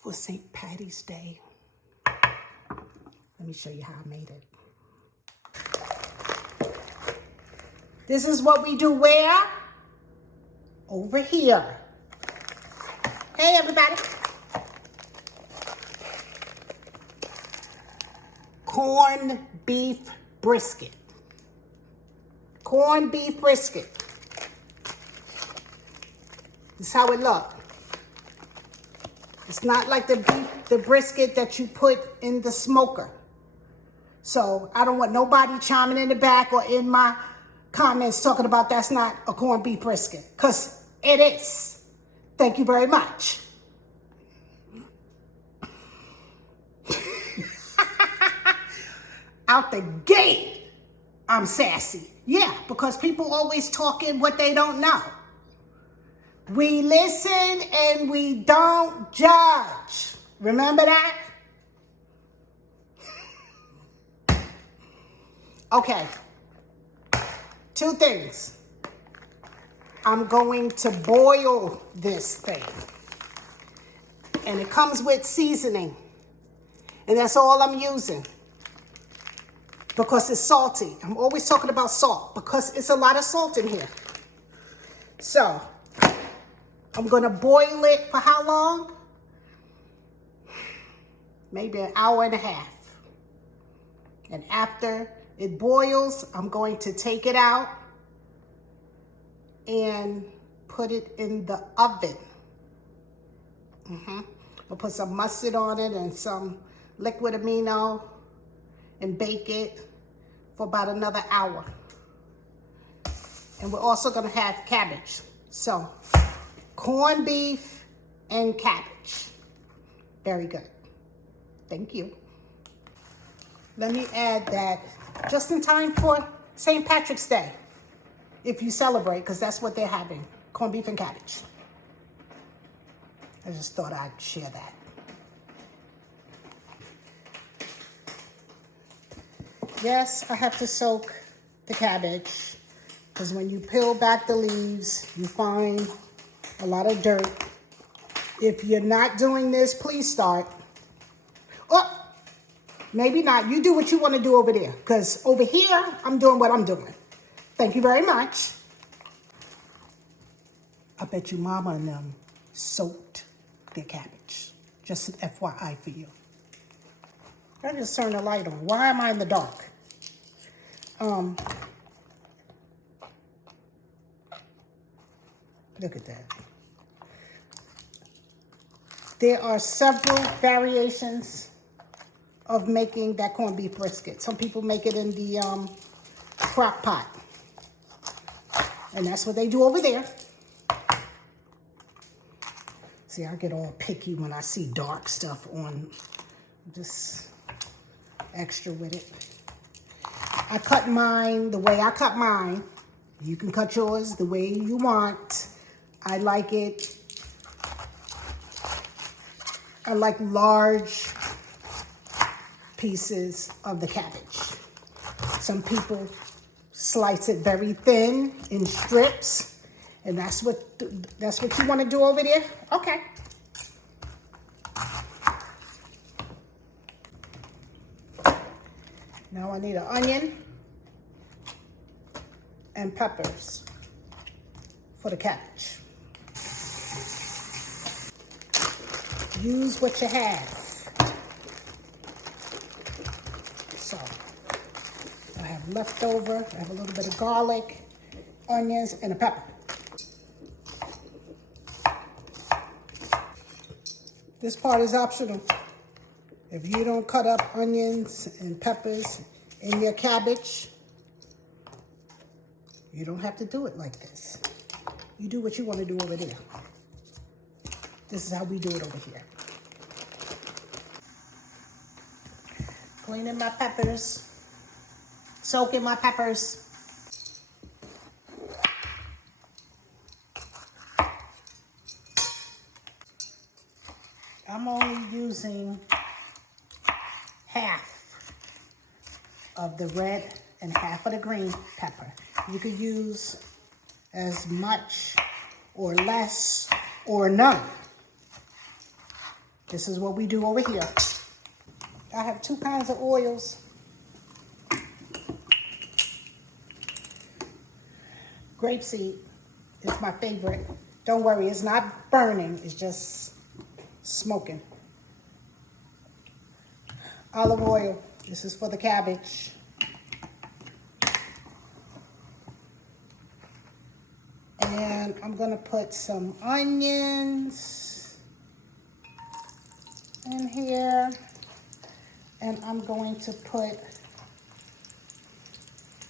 for St. Patty's Day. Let me show you how I made it. This is what we do where? Over here. Hey, everybody. Corned beef brisket. Corned beef brisket. This is how it looks. It's not like the brisket that you put in the smoker. So I don't want nobody chiming in the back or in my comments talking about that's not a corned beef brisket, because it is. Thank you very much. Out the gate, I'm sassy. Yeah, because people always talking what they don't know. We listen and we don't judge. Remember that? Okay. 2 things. I'm going to boil this thing. And it comes with seasoning. And that's all I'm using. Because it's salty. I'm always talking about salt because it's a lot of salt in here. So, I'm going to boil it for how long? Maybe an hour and a half. And after it boils, I'm going to take it out and put it in the oven. I'll put some mustard on it and some liquid amino and bake it for about another hour. And we're also going to have cabbage. So, corned beef and cabbage. Very good. Thank you. Let me add that just in time for St. Patrick's Day, if you celebrate, because that's what they're having, corned beef and cabbage. I just thought I'd share that. Yes, I have to soak the cabbage, because when you peel back the leaves, you find a lot of dirt. If you're not doing this, please start. Oh, maybe not. You do what you want to do over there, because over here, I'm doing what I'm doing. Thank you very much. I bet you mama and them soaked their cabbage. Just an FYI for you. I just turned the light on. Why am I in the dark? Look at that. There are several variations of making that corned beef brisket. Some people make it in the crock pot. And that's what they do over there. See, I get all picky when I see dark stuff on. Just extra with it. I cut mine the way I cut mine. You can cut yours the way you want. I like it. I like large pieces of the cabbage. Some people slice it very thin in strips, and that's what you want to do over there. Okay. Now I need an onion and peppers for the cabbage. Use what you have. So, I have leftover, I have a little bit of garlic, onions, and a pepper. This part is optional. If you don't cut up onions and peppers in your cabbage, you don't have to do it like this. You do what you want to do over there. This is how we do it over here. Cleaning my peppers, soaking my peppers. I'm only using half of the red and half of the green pepper. You could use as much or less or none. This is what we do over here. I have 2 kinds of oils. Grapeseed is my favorite. Don't worry, it's not burning, it's just smoking. Olive oil, this is for the cabbage. And I'm gonna put some onions in here. And I'm going to put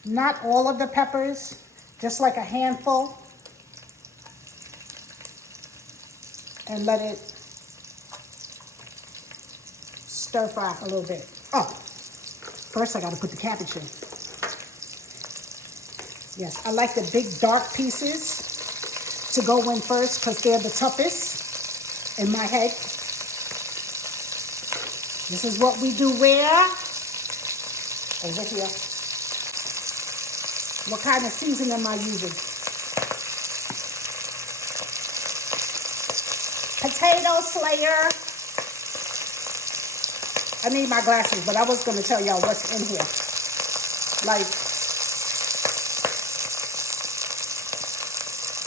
not all of the peppers, just like a handful. And let it stir fry a little bit. Oh, first I gotta put the cabbage in. Yes, I like the big dark pieces to go in first because they're the toughest in my head. This is what we do where? Over here. What kind of seasoning am I using? Potato Slayer. I need my glasses, but I was going to tell y'all what's in here. Like,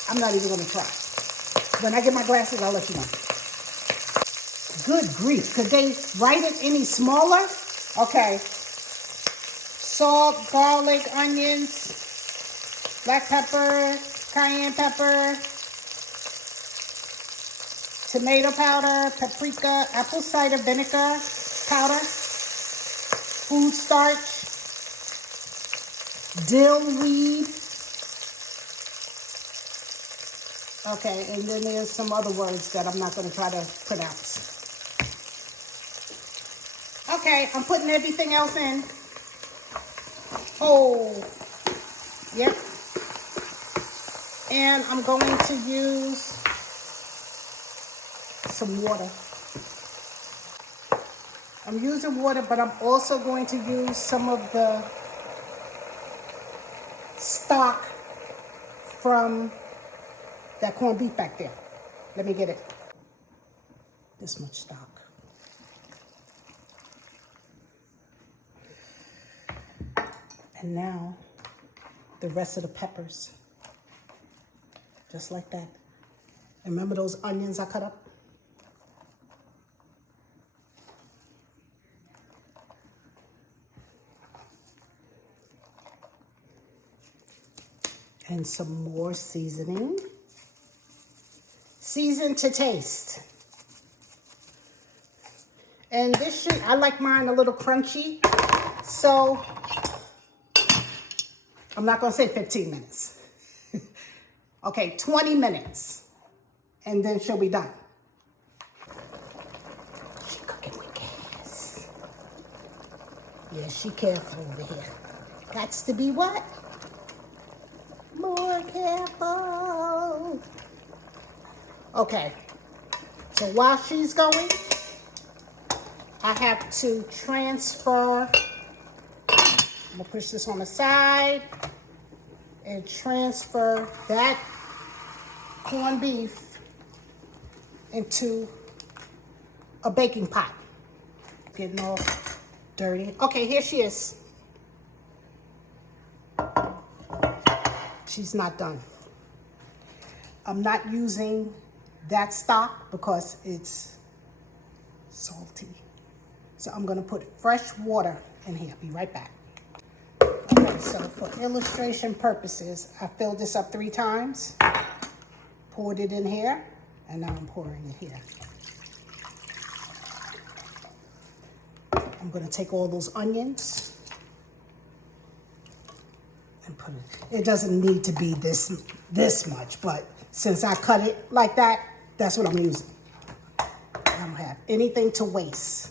I'm not even going to try. When I get my glasses, I'll let you know. Good grief. Could they write it any smaller? Okay. Salt, garlic, onions, black pepper, cayenne pepper, tomato powder, paprika, apple cider vinegar powder, food starch, dill weed. Okay, and then there's some other words that I'm not going to try to pronounce. Okay, I'm putting everything else in. Oh, yep. And I'm going to use some water. I'm using water, but I'm also going to use some of the stock from that corned beef back there. Let me get it. This much stock. And now the rest of the peppers. Just like that. And remember those onions I cut up? And some more seasoning. Season to taste. And this should, I like mine a little crunchy. So I'm not gonna say 15 minutes. Okay, 20 minutes. And then she'll be done. She cooking with gas. Yeah, she careful over here. Gots to be what? More careful. Okay, so while she's going, I have to transfer. I'm gonna push this on the side and transfer that corned beef into a baking pot. Getting all dirty. Okay, here she is. She's not done. I'm not using that stock because it's salty. So I'm gonna put fresh water in here. Be right back. Okay, so for illustration purposes, I filled this up 3 times, poured it in here, and now I'm pouring it here. I'm gonna take all those onions and put it. It doesn't need to be this much, but since I cut it like that, that's what I'm using. I don't have anything to waste.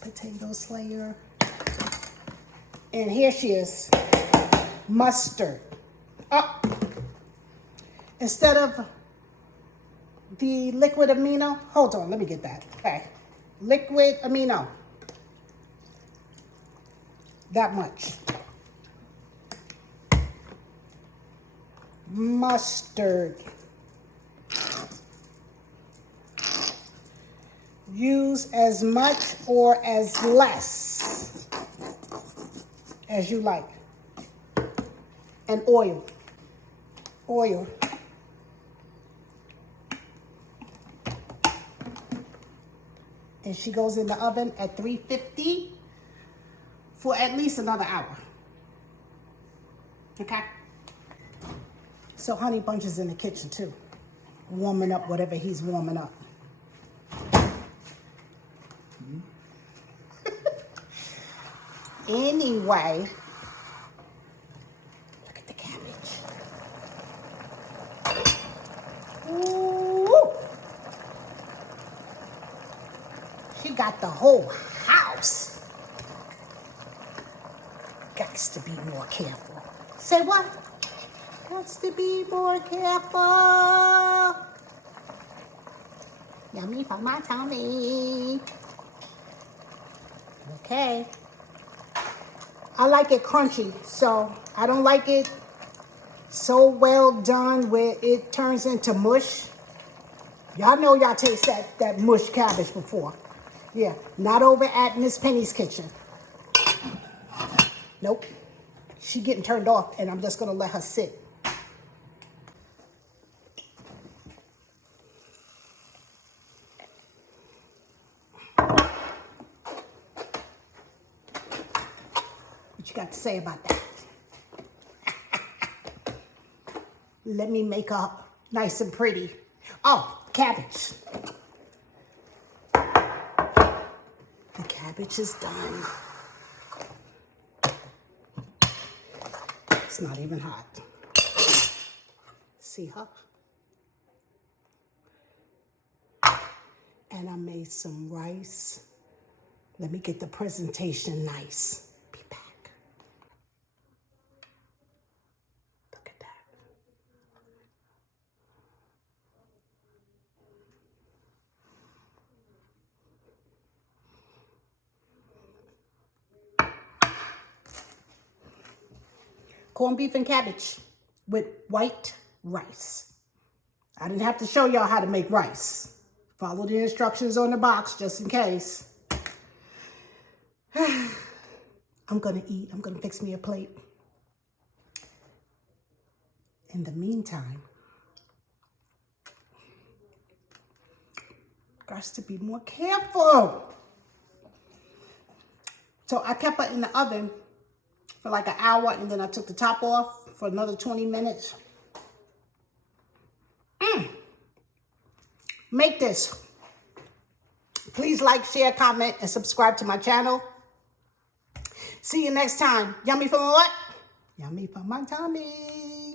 Potato Slayer. And here she is. Mustard. Oh. Instead of the liquid amino, hold on, let me get that. Okay. Liquid amino. That much. Mustard. Use as much or as less as you like. And oil. Oil. And she goes in the oven at 350 for at least another hour. Okay? So Honey Bunch is in the kitchen too, warming up whatever he's warming up. Anyway, look at the cabbage. Ooh. She got the whole house. Gots to be more careful. Say what? Gots to be more careful. Yummy for my tummy. Okay. I like it crunchy, so I don't like it so well done where it turns into mush. Y'all know y'all taste that mush cabbage before. Yeah, not over at Miss Penny's kitchen. Nope. She getting turned off, and I'm just going to let her sit. What you got to say about that? Let me make up nice and pretty. Oh, cabbage. The cabbage is done. It's not even hot. See her? And I made some rice. Let me get the presentation nice. Be back. Look at that. Corned beef and cabbage with white rice. I didn't have to show y'all how to make rice. Follow the instructions on the box just in case. I'm gonna eat. I'm gonna fix me a plate. In the meantime, got to be more careful. So I kept it in the oven for like an hour, and then I took the top off for another 20 minutes. Make this. Please like, share, comment, and subscribe to my channel. See you next time. Yummy for my what? Yummy for my tummy.